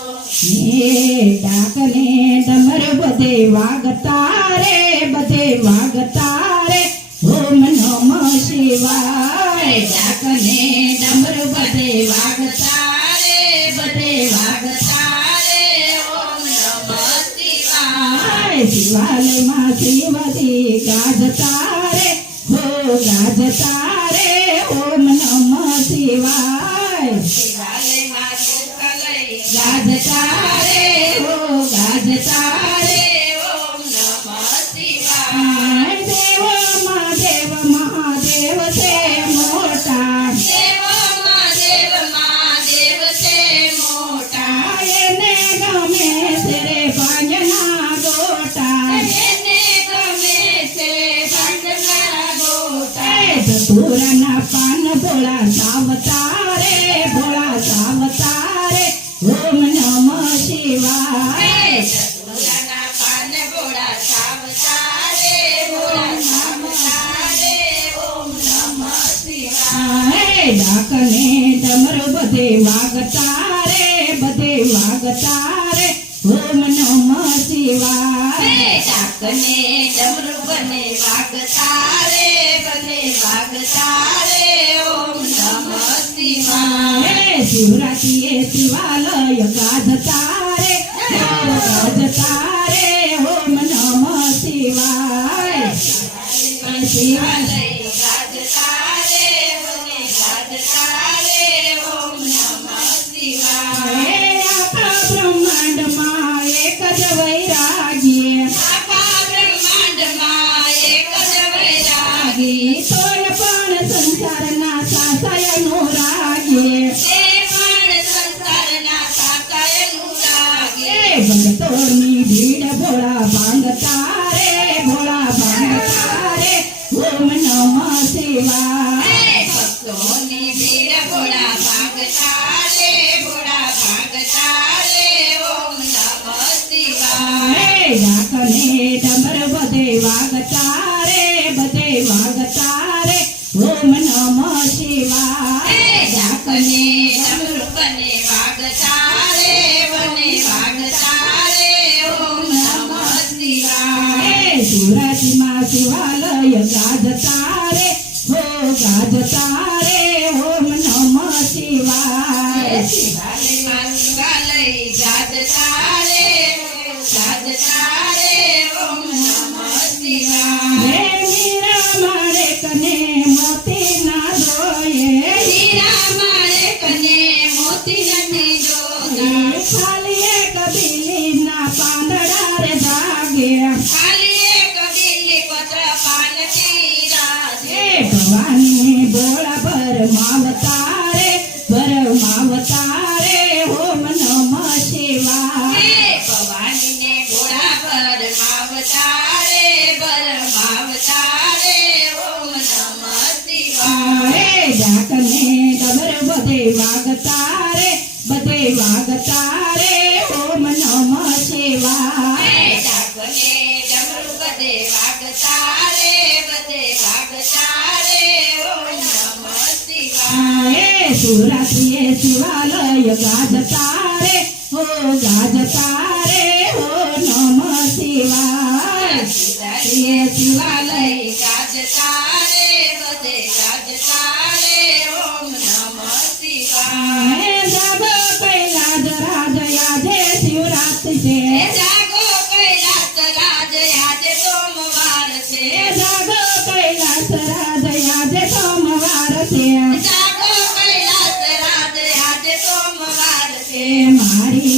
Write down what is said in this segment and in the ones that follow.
ડાકને ડમર બધે વાગતા રે ઓમ નમઃ શિવાય. ડાકને ડમર બધે વાગતા રે ઓમ નમઃ શિવાય. શિવાલયમાં શિવજી ગાજતા રે ઓમ નમઃ શિવાય. ગાજતા રે ઓમ નમઃ શિવાય. દેવ મહાદેવ છે મોટા, એને ગમે છે રે ભાંગના ગોટા. ધતુરાના પાન ભોળા સાવતા રે ઓમ નમઃ શિવાય. ડાકને ડમર બધે વાગતા રે ઓમ નમઃ શિવાય. ડાકને ડમર બને વાગતા રે ઓમ નમઃ શિવાય. શિવરાત્રિએ શિવાલય ગાજતા રે ઓમ નમઃ શિવાય. શિવાલય ગાજતા રે ઓમ નમઃ શિવાય. આખા બ્રહ્માંડમાં એક જ વૈરાગી, તોય પણ સંસારના સાસાય અનુરાગી. ભક્તોની ભીડ ભોળા ભાંગતા રે ઓમ નમઃ શિવાય. ભક્તોની ભીડ ભોળા ભાગતા રે ઓમ નમઃ શિવાય. ડાકને ડમર બધે વાગતા રે ઓમ નમઃ શિવાય. ડાકને ડમર બને વાગતા રે ઓમ નમઃ શિવાય. શિવરાત્રિમાં શિવાલય ગાજતા રે ઓમ નમઃ શિવાય. શિવાલયમાં શિવાલય ગાજતા રે ઓમ નમઃ શિવાય. મીરા મારે કને મોતી ના જોયે, હીરા મારે કને મોતી નથી જોતા. ખાલી એક બીલીના પાંદડા રે જાગે. ખાલી એક બીલી પત્ર પાનથી રાજે. ભવાની બોળા ભરમાવતા રે ઓમ નમઃ શિવાય. ભવાનીને ઘોડા પર માવતા રે ઓમ નમઃ શિવાય. ડાકને ડમર બધે વાગતા રે ઓમ નમઃ શિવાય. ડાકને ડમરુ બધે વાગતા રે ઓમ નમઃ શિવાય. શિવરાત્રિએ શિવાલય ગાજતા રે નમઃ શિવાય. શિવાલય શિવાલય ગાજતા રે ઓમ નમઃ શિવાય. જાગો કૈલાસ રાજ આજે શિવરાત્રિ છે. જાગો કૈલાસ રાજ આજે સોમવાર છે. જાગો કૈલાસ રાજ આજે સોમવાર છે. જાગો કૈલાસ રાજ આજે સોમવાર છે. મારી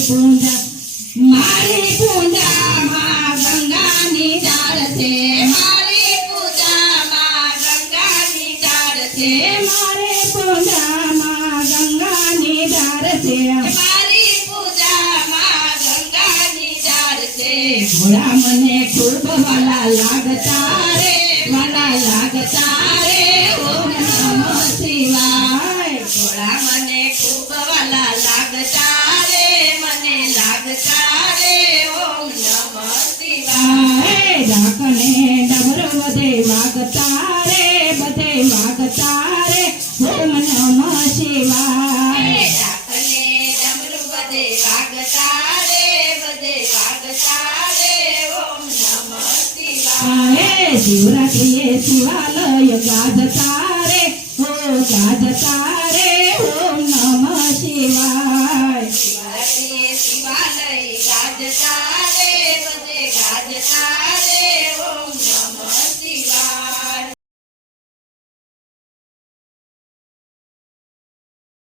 પૂજા માં ગંગાની ધાર છે. મારી પૂજામાં ગંગાની ધાર છે. મારે પૂજામાં ગંગાની ધાર છે. મારી પૂજામાં ગંગાની ધાર છે. ભોળા મને ખૂબ વાલા લાગતા રે ઓમ નમઃ શિવાય. ભોળા મને ખૂબ વાલા લાગતા રે ઓમ નમઃ શિવાય. ડાકને ડમર બધે વાગતા રે ઓમ નમઃ શિવાય. ડાકને ડમરુ બધે વાગતા રે બધે વાગતા રે ઓમ નમઃ શિવાય હે શિવરાત્રિએ શિવાલય ગાજતા રે ઓ ગાજતા